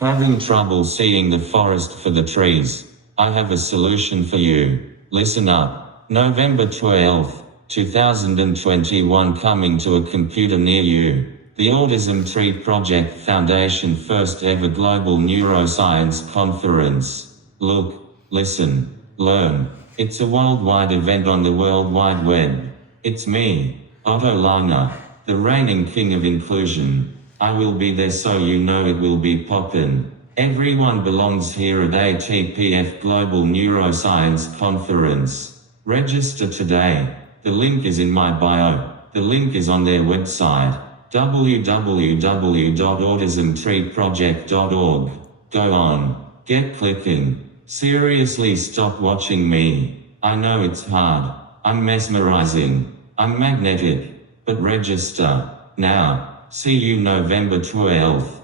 Having trouble seeing the forest for the trees? I have a solution for you. Listen up. November 12, 2021, coming to a computer near you. The Autism Tree Project Foundation first ever global neuroscience conference. Look, listen, learn. It's a worldwide event on the World Wide Web. It's me, Otto Lana, the reigning king of inclusion. I will be there so you know it will be poppin'. Everyone belongs here at ATPF Global Neuroscience Conference. Register today. The link is in my bio. The link is on their website, www.autismtreeproject.org. Go on, get clicking. Seriously, stop watching me. I know it's hard. I'm mesmerizing. I'm magnetic. But register now. See you November 12th.